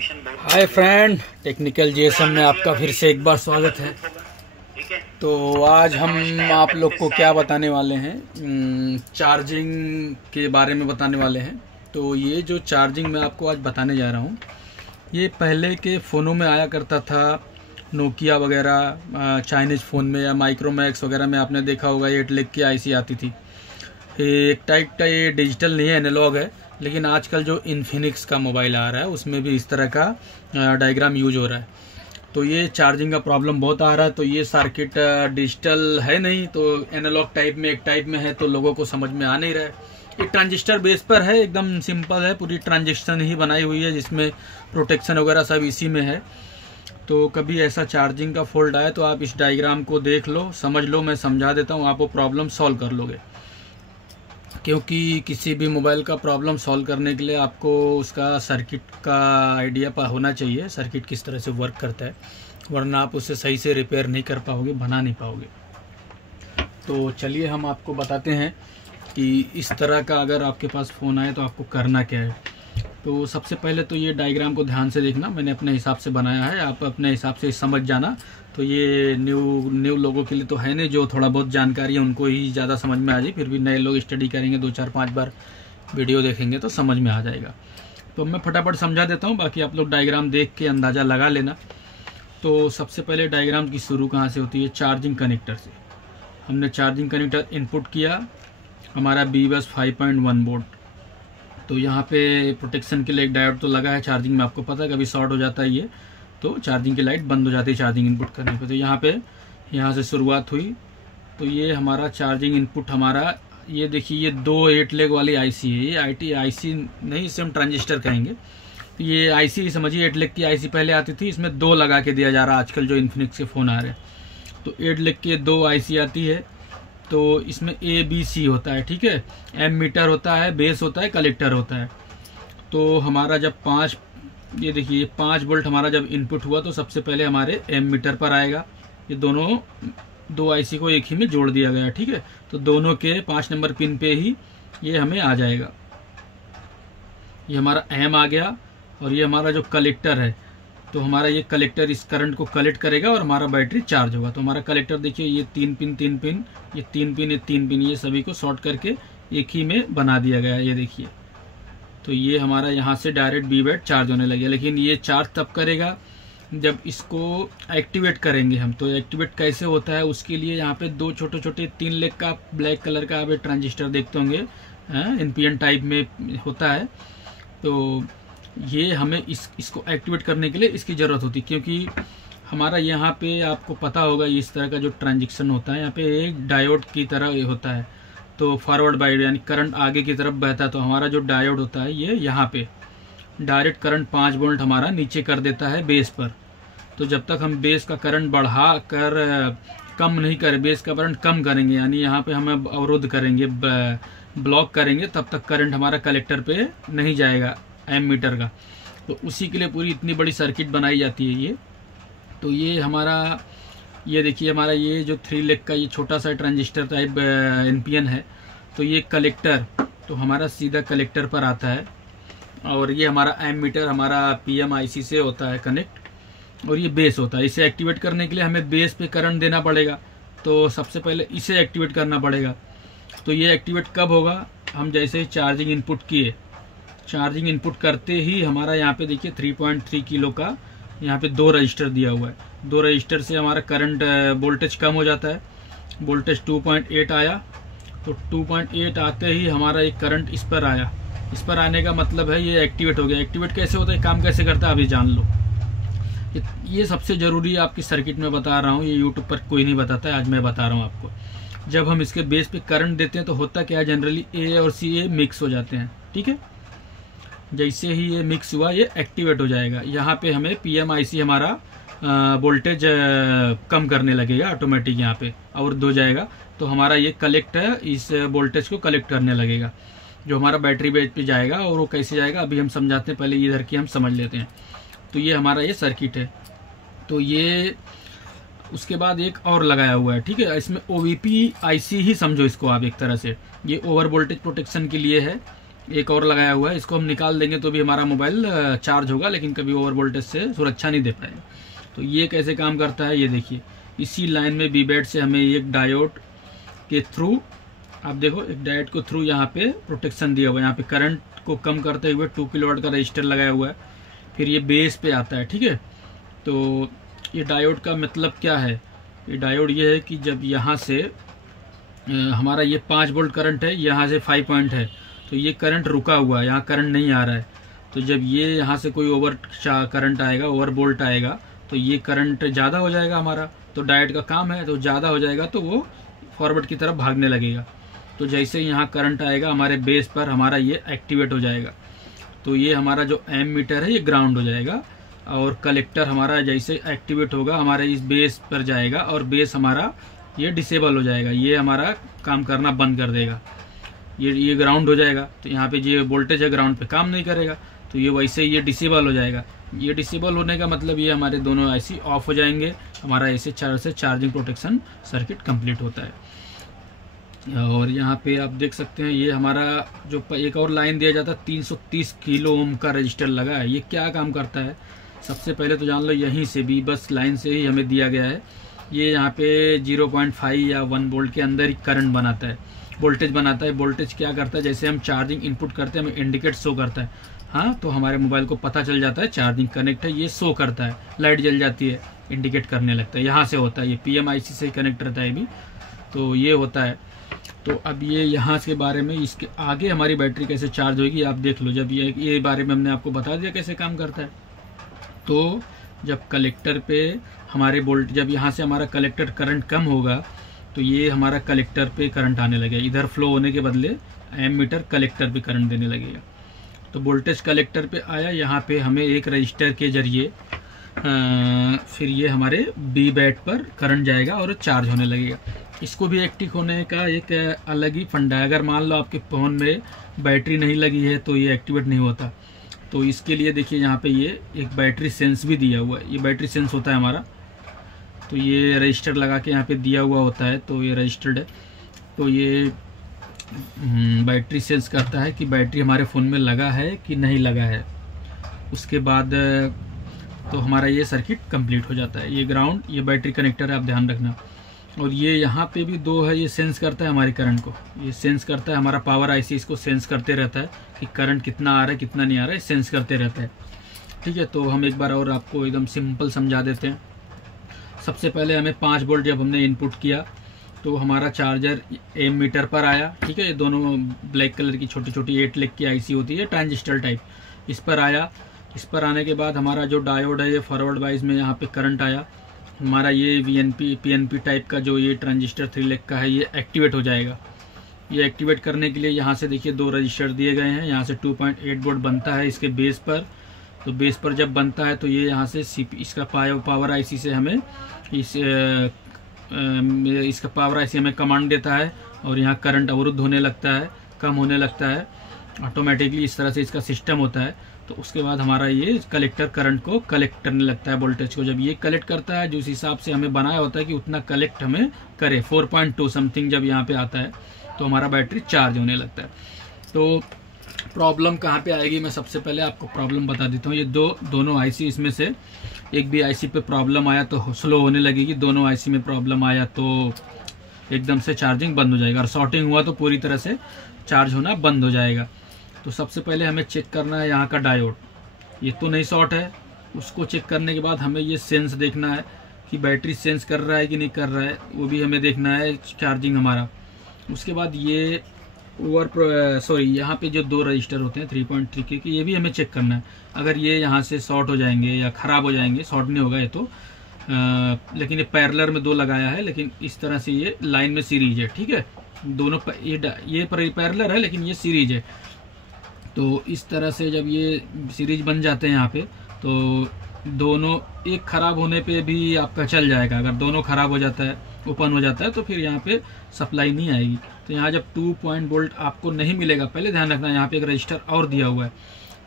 Hi friend, technical JSM में आपका फिर से एक बार स्वागत है। तो आज हम आप लोग को क्या बताने वाले हैं, चार्जिंग के बारे में बताने वाले हैं। तो ये जो चार्जिंग मैं आपको आज बताने जा रहा हूँ, ये पहले के फ़ोनों में आया करता था, नोकिया वगैरह चाइनीज़ फ़ोन में या माइक्रोमैक्स वगैरह में आपने देखा होगा, 8 लेग की आईसी आती थी। एक टाइप का ये डिजिटल नहीं है, एनालॉग है। लेकिन आजकल जो इन्फिनिक्स का मोबाइल आ रहा है उसमें भी इस तरह का डायग्राम यूज हो रहा है। तो ये चार्जिंग का प्रॉब्लम बहुत आ रहा है। तो ये सर्किट डिजिटल है नहीं, तो एनालॉग टाइप में एक टाइप में है, तो लोगों को समझ में आ नहीं रहा है। ये ट्रांजिस्टर बेस पर है, एकदम सिंपल है, पूरी ट्रांजिस्टर ही बनाई हुई है जिसमें प्रोटेक्शन वगैरह सब इसी में है। तो कभी ऐसा चार्जिंग का फॉल्ट आए तो आप इस डायग्राम को देख लो, समझ लो, मैं समझा देता हूँ, आप वो प्रॉब्लम सॉल्व कर लोगे। क्योंकि किसी भी मोबाइल का प्रॉब्लम सॉल्व करने के लिए आपको उसका सर्किट का आइडिया होना चाहिए, सर्किट किस तरह से वर्क करता है, वरना आप उसे सही से रिपेयर नहीं कर पाओगे, बना नहीं पाओगे। तो चलिए हम आपको बताते हैं कि इस तरह का अगर आपके पास फ़ोन आए तो आपको करना क्या है। तो सबसे पहले तो ये डायग्राम को ध्यान से देखना, मैंने अपने हिसाब से बनाया है, आप अपने हिसाब से समझ जाना। तो ये न्यू लोगों के लिए तो है नहीं, जो थोड़ा बहुत जानकारी है उनको ही ज़्यादा समझ में आ जाए। फिर भी नए लोग स्टडी करेंगे, 2 4 5 बार वीडियो देखेंगे तो समझ में आ जाएगा। तो मैं फटाफट समझा देता हूँ, बाकी आप लोग डायग्राम देख के अंदाज़ा लगा लेना। तो सबसे पहले डायग्राम की शुरू कहाँ से होती है, चार्जिंग कनेक्टर से। हमने चार्जिंग कनेक्टर इनपुट किया, हमारा BBUS 5.1 वोल्ट। तो यहाँ पे प्रोटेक्शन के लिए एक डायोड तो लगा है चार्जिंग में, आपको पता है कभी शॉर्ट हो जाता है ये, तो चार्जिंग की लाइट बंद हो जाती है चार्जिंग इनपुट करने पे। तो यहाँ से शुरुआत हुई। तो ये हमारा चार्जिंग इनपुट हमारा, ये देखिए, ये 2 8 लेग वाली आईसी है। ये आईसी नहीं, इसे हम ट्रांजिस्टर कहेंगे। तो ये आईसी समझिए, 8 लेग की आईसी पहले आती थी, इसमें 2 लगा के दिया जा रहा है आजकल जो इन्फिनिक्स के फ़ोन आ रहे हैं। तो 8 लेग के 2 आईसी आती है। तो इसमें ABC होता है, ठीक है, एम मीटर होता है, बेस होता है, कलेक्टर होता है। तो हमारा जब 5, ये देखिए 5 वोल्ट हमारा जब इनपुट हुआ तो सबसे पहले हमारे एम मीटर पर आएगा। ये दोनों 2 आईसी को एक ही में जोड़ दिया गया, ठीक है। तो दोनों के 5 नंबर पिन पे ही ये हमें आ जाएगा। ये हमारा एम आ गया, और ये हमारा जो कलेक्टर है, तो हमारा ये कलेक्टर इस करंट को कलेक्ट करेगा और हमारा बैटरी चार्ज होगा। तो हमारा कलेक्टर देखिए, ये 3 पिन, ये 3 पिन, ये 3 पिन, ये सभी को शॉर्ट करके एक ही में बना दिया गया है, ये देखिए। तो ये हमारा यहाँ से डायरेक्ट BBUS चार्ज होने लगे। लेकिन ये चार्ज तब करेगा जब इसको एक्टिवेट करेंगे हम। तो एक्टिवेट कैसे होता है, उसके लिए यहाँ पे 2 छोटे छोटे 3 लेग का ब्लैक कलर का आप ट्रांजिस्टर देखते होंगे, NPN टाइप में होता है। तो ये हमें इसको एक्टिवेट करने के लिए इसकी ज़रूरत होती है, क्योंकि हमारा यहाँ पे आपको पता होगा इस तरह का जो ट्रांजिशन होता है, यहाँ पे एक डायोड की तरह होता है। तो फॉरवर्ड बाइड यानी करंट आगे की तरफ बहता है। तो हमारा जो डायोड होता है ये यहाँ पे डायरेक्ट करंट 5 वोल्ट हमारा नीचे कर देता है बेस पर। तो जब तक हम बेस का करंट बढ़ा कर कम नहीं करें, बेस का करंट कम करेंगे, यानी यहाँ पे हमें अवरोध करेंगे, ब्लॉक करेंगे, तब तक करंट हमारा कलेक्टर पे नहीं जाएगा एम मीटर का। तो उसी के लिए पूरी इतनी बड़ी सर्किट बनाई जाती है ये। तो ये हमारा, ये देखिए हमारा ये जो 3 लेग का ये छोटा सा ट्रांजिस्टर टाइप NPN है। तो ये कलेक्टर, तो हमारा सीधा कलेक्टर पर आता है, और ये हमारा एम मीटर हमारा PMIC से होता है कनेक्ट, और ये बेस होता है। इसे एक्टिवेट करने के लिए हमें बेस पे करंट देना पड़ेगा। तो सबसे पहले इसे एक्टिवेट करना पड़ेगा। तो ये एक्टिवेट कब होगा, हम जैसे ही चार्जिंग इनपुट किए, चार्जिंग इनपुट करते ही हमारा यहाँ पे देखिए 3.3 किलो का यहाँ पे 2 रजिस्टर दिया हुआ है। 2 रजिस्टर से हमारा करंट वोल्टेज कम हो जाता है। वोल्टेज 2.8 आया। तो 2.8 आते ही हमारा एक करंट इस पर आया। इस पर आने का मतलब है ये एक्टिवेट हो गया। एक्टिवेट कैसे होता है, काम कैसे करता है, अभी जान लो। ये सबसे ज़रूरी आपकी सर्किट में बता रहा हूँ, ये यूट्यूब पर कोई नहीं बताता है, आज मैं बता रहा हूँ आपको। जब हम इसके बेस पे करंट देते हैं तो होता क्या है, जनरली A और C मिक्स हो जाते हैं, ठीक है। जैसे ही ये मिक्स हुआ ये एक्टिवेट हो जाएगा। यहाँ पे हमें PMIC हमारा वोल्टेज कम करने लगेगा ऑटोमेटिक, यहाँ पे और दो जाएगा। तो हमारा ये कलेक्ट है, इस वोल्टेज को कलेक्ट करने लगेगा, जो हमारा बैटरी बेस पे जाएगा। और वो कैसे जाएगा अभी हम समझाते हैं, पहले इधर की हम समझ लेते हैं। तो ये हमारा ये सर्किट है। तो ये उसके बाद एक और लगाया हुआ है, ठीक है। इसमें OVP IC ही समझो इसको आप एक तरह से। ये ओवर वोल्टेज प्रोटेक्शन के लिए है। एक और लगाया हुआ है, इसको हम निकाल देंगे तो भी हमारा मोबाइल चार्ज होगा, लेकिन कभी ओवर वोल्टेज से सुरक्षा नहीं दे पाएगा। तो ये कैसे काम करता है ये देखिए, इसी लाइन में बी बैट से हमें एक डायोड के थ्रू, आप देखो एक डायोड को थ्रू यहाँ पे प्रोटेक्शन दिया हुआ है, यहाँ पे करंट को कम करते हुए 2 किलोवाट का रजिस्टर लगाया हुआ है। फिर ये बेस पे आता है, ठीक है। तो ये डायोड का मतलब क्या है, ये डायोड ये है कि जब यहाँ से हमारा ये 5 वोल्ट करंट है, यहाँ से 5 पॉइंट है, तो ये करंट रुका हुआ है, यहाँ करंट नहीं आ रहा है। तो जब ये यहाँ से कोई ओवर करंट आएगा, ओवर वोल्ट आएगा, तो ये करंट ज़्यादा हो जाएगा हमारा। तो डायोड का काम है, तो ज़्यादा हो जाएगा तो वो फॉरवर्ड की तरफ भागने लगेगा। तो जैसे यहाँ करंट आएगा हमारे बेस पर, हमारा ये एक्टिवेट हो जाएगा। तो ये हमारा जो एम मीटर है ये ग्राउंड हो जाएगा, और कलेक्टर हमारा जैसे एक्टिवेट होगा हमारे इस बेस पर जाएगा, और बेस हमारा ये डिसेबल हो जाएगा, ये हमारा काम करना बंद कर देगा, ये ग्राउंड हो जाएगा। तो यहाँ पे जो वोल्टेज है ग्राउंड पे काम नहीं करेगा, तो ये वैसे ये डिसेबल हो जाएगा। ये डिसेबल होने का मतलब ये हमारे दोनों आईसी ऑफ हो जाएंगे, हमारा ऐसे चार्जिंग प्रोटेक्शन सर्किट कंप्लीट होता है। और यहाँ पे आप देख सकते हैं ये हमारा जो एक और लाइन दिया जाता है 330 किलो ओम का रजिस्टर लगा है। ये क्या काम करता है, सबसे पहले तो जान लो, यहीं से भी बस लाइन से ही हमें दिया गया है। ये यहाँ पे 0.5 या 1 वोल्ट के अंदर ही करंट बनाता है, वोल्टेज बनाता है। वोल्टेज क्या करता है, जैसे हम चार्जिंग इनपुट करते हैं हमें इंडिकेट शो करता है, हाँ, तो हमारे मोबाइल को पता चल जाता है चार्जिंग कनेक्ट है, ये शो करता है, लाइट जल जाती है, इंडिकेट करने लगता है। यहाँ से होता है, ये PMIC से कनेक्ट रहता है भी, तो ये होता है। तो अब ये यहाँ के बारे में, इसके आगे हमारी बैटरी कैसे चार्ज होगी आप देख लो। जब ये बारे में हमने आपको बता दिया कैसे काम करता है। तो जब कलेक्टर पे हमारे वोल्ट, जब यहाँ से हमारा कलेक्टर करंट कम होगा, तो ये हमारा कलेक्टर पे करंट आने लगेगा, इधर फ्लो होने के बदले एम मीटर कलेक्टर पे करंट देने लगेगा। तो वोल्टेज कलेक्टर पे आया, यहाँ पे हमें एक रजिस्टर के जरिए फिर ये हमारे बी बैट पर करंट जाएगा और चार्ज होने लगेगा। इसको भी एक्टिव होने का एक अलग ही फंडा है। अगर मान लो आपके फ़ोन में बैटरी नहीं लगी है तो ये एक्टिवेट नहीं होता। तो इसके लिए देखिए यहाँ पे ये एक बैटरी सेंस भी दिया हुआ है, ये बैटरी सेंस होता है हमारा। तो ये रजिस्टर लगा के यहाँ पे दिया हुआ होता है, तो ये रजिस्टर्ड है। तो ये बैटरी सेंस करता है कि बैटरी हमारे फ़ोन में लगा है कि नहीं लगा है। उसके बाद तो हमारा ये सर्किट कंप्लीट हो जाता है। ये ग्राउंड, ये बैटरी कनेक्टर है, आप ध्यान रखना। और ये यहाँ पे भी 2 है, ये सेंस करता है हमारे करंट को, ये सेंस करता है। हमारा पावर आईसी इसको सेंस करते रहता है कि करंट कितना आ रहा है कितना नहीं आ रहा है, सेंस करते रहता है। ठीक है, तो हम एक बार और आपको एकदम सिंपल समझा देते हैं। सबसे पहले हमें 5 वोल्ट जब हमने इनपुट किया तो हमारा चार्जर एम मीटर पर आया। ठीक है, ये दोनों ब्लैक कलर की छोटी छोटी 8 लेग की आईसी होती है, ट्रांजिस्टर टाइप, इस पर आया। इस पर आने के बाद हमारा जो डायोड है ये फॉरवर्ड वाइज में यहाँ पे करंट आया। हमारा ये PNP टाइप का जो ये ट्रांजिस्टर 3 लेग का है ये एक्टिवेट हो जाएगा। ये एक्टिवेट करने के लिए यहाँ से देखिए 2 रजिस्टर दिए गए हैं। यहाँ से 2.8 वोल्ट बनता है इसके बेस पर। तो बेस पर जब बनता है तो ये यहाँ से इसका पावर आईसी से हमें इसका पावर आईसी हमें कमांड देता है, और यहाँ करंट अवरुद्ध होने लगता है, कम होने लगता है ऑटोमेटिकली। इस तरह से इसका सिस्टम होता है। तो उसके बाद हमारा ये कलेक्टर करंट को कलेक्ट करने लगता है, वोल्टेज को। जब ये कलेक्ट करता है, जिस हिसाब से हमें बनाया होता है कि उतना कलेक्ट हमें करे, 4.2 समथिंग जब यहाँ पे आता है तो हमारा बैटरी चार्ज होने लगता है। तो प्रॉब्लम कहाँ पे आएगी, मैं सबसे पहले आपको प्रॉब्लम बता देता हूँ। ये दोनों आईसी, इसमें से एक भी आईसी पे प्रॉब्लम आया तो स्लो होने लगेगी, दोनों आईसी में प्रॉब्लम आया तो एकदम से चार्जिंग बंद हो जाएगा, और शॉर्टिंग हुआ तो पूरी तरह से चार्ज होना बंद हो जाएगा। तो सबसे पहले हमें चेक करना है यहाँ का डायोड, ये तो नहीं शॉर्ट है। उसको चेक करने के बाद हमें ये सेंस देखना है कि बैटरी सेंस कर रहा है कि नहीं कर रहा है, वो भी हमें देखना है चार्जिंग हमारा। उसके बाद ये यहाँ पे जो 2 रजिस्टर होते हैं 3.3 के, ये भी हमें चेक करना है। अगर ये यहाँ से शॉर्ट हो जाएंगे या ख़राब हो जाएंगे, शॉर्ट नहीं होगा ये तो, लेकिन ये पैरेलल में 2 लगाया है, लेकिन इस तरह से ये लाइन में सीरीज है। ठीक है, दोनों ये पैरेलल है लेकिन ये सीरीज है। तो इस तरह से जब ये सीरीज बन जाते हैं यहाँ पे, तो दोनों एक ख़राब होने पे भी आपका चल जाएगा। अगर दोनों ख़राब हो जाता है, ओपन हो जाता है, तो फिर यहाँ पे सप्लाई नहीं आएगी। तो यहाँ जब 2 वोल्ट आपको नहीं मिलेगा, पहले ध्यान रखना यहाँ पे एक रजिस्टर और दिया हुआ है।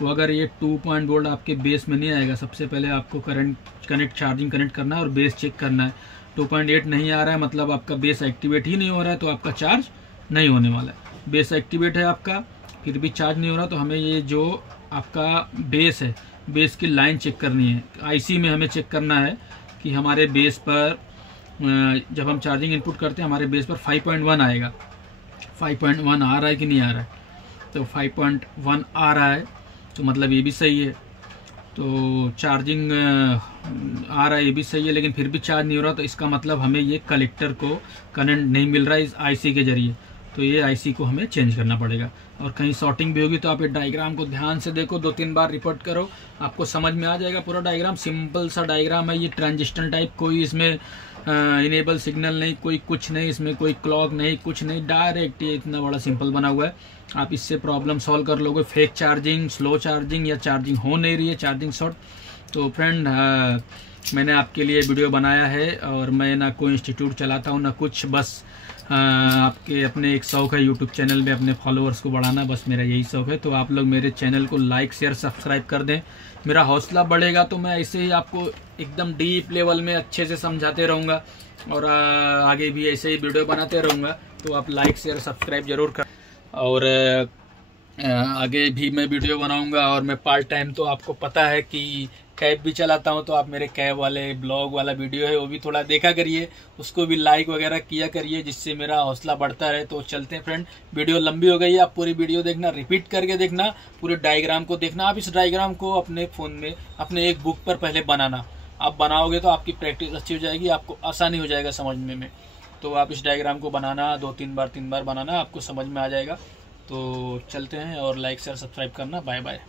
तो अगर ये 2 वोल्ट आपके बेस में नहीं आएगा, सबसे पहले आपको चार्जिंग कनेक्ट करना है और बेस चेक करना है। 2.8 नहीं आ रहा है मतलब आपका बेस एक्टिवेट ही नहीं हो रहा है, तो आपका चार्ज नहीं होने वाला है। बेस एक्टिवेट है आपका, फिर भी चार्ज नहीं हो रहा, तो हमें ये जो आपका बेस है, बेस की लाइन चेक करनी है। आईसी में हमें चेक करना है कि हमारे बेस पर जब हम चार्जिंग इनपुट करते हैं हमारे बेस पर 5.1 आएगा। 5.1 आ रहा है कि नहीं आ रहा है? तो 5.1 आ रहा है, तो मतलब ये भी सही है। तो चार्जिंग आ रहा है, ये भी सही है, लेकिन फिर भी चार्ज नहीं हो रहा, तो इसका मतलब हमें ये कलेक्टर को करंट नहीं मिल रहा है इस आईसी के जरिए। तो ये आईसी को हमें चेंज करना पड़ेगा। और कहीं शॉर्टिंग भी होगी तो आप ये डायग्राम को ध्यान से देखो, 2-3 बार रिपोर्ट करो, आपको समझ में आ जाएगा पूरा डायग्राम। सिंपल सा डायग्राम है ये, ट्रांजिस्टर टाइप, कोई इसमें इनेबल सिग्नल नहीं, कोई कुछ नहीं, इसमें कोई क्लॉक नहीं, कुछ नहीं, डायरेक्ट ये इतना बड़ा सिंपल बना हुआ है। आप इससे प्रॉब्लम सॉल्व कर लोगे, फेक चार्जिंग, स्लो चार्जिंग, या चार्जिंग हो नहीं रही है, चार्जिंग शॉर्ट। तो फ्रेंड मैंने आपके लिए वीडियो बनाया है, और मैं ना कोई इंस्टीट्यूट चलाता हूँ ना कुछ, बस आपके अपने एक शौक है यूट्यूब चैनल में अपने फॉलोअर्स को बढ़ाना, बस मेरा यही शौक है। तो आप लोग मेरे चैनल को लाइक शेयर सब्सक्राइब कर दें, मेरा हौसला बढ़ेगा। तो मैं ऐसे ही आपको एकदम डीप लेवल में अच्छे से समझाते रहूँगा, और आगे भी ऐसे ही वीडियो बनाते रहूँगा। तो आप लाइक शेयर सब्सक्राइब जरूर कर, और आगे भी मैं वीडियो बनाऊंगा। और मैं पार्ट टाइम, तो आपको पता है कि कैब भी चलाता हूं, तो आप मेरे कैब वाले ब्लॉग वाला वीडियो है वो भी थोड़ा देखा करिए, उसको भी लाइक वगैरह किया करिए, जिससे मेरा हौसला बढ़ता रहे। तो चलते हैं फ्रेंड, वीडियो लंबी हो गई है, आप पूरी वीडियो देखना, रिपीट करके देखना, पूरे डायग्राम को देखना। आप इस डायग्राम को अपने फ़ोन में अपने एक बुक पर पहले बनाना, आप बनाओगे तो आपकी प्रैक्टिस अच्छी हो जाएगी, आपको आसानी हो जाएगा समझने में। तो आप इस डायग्राम को बनाना, 2-3 बार बनाना, आपको समझ में आ जाएगा। तो चलते हैं, और लाइक शेयर सब्सक्राइब करना। Bye bye.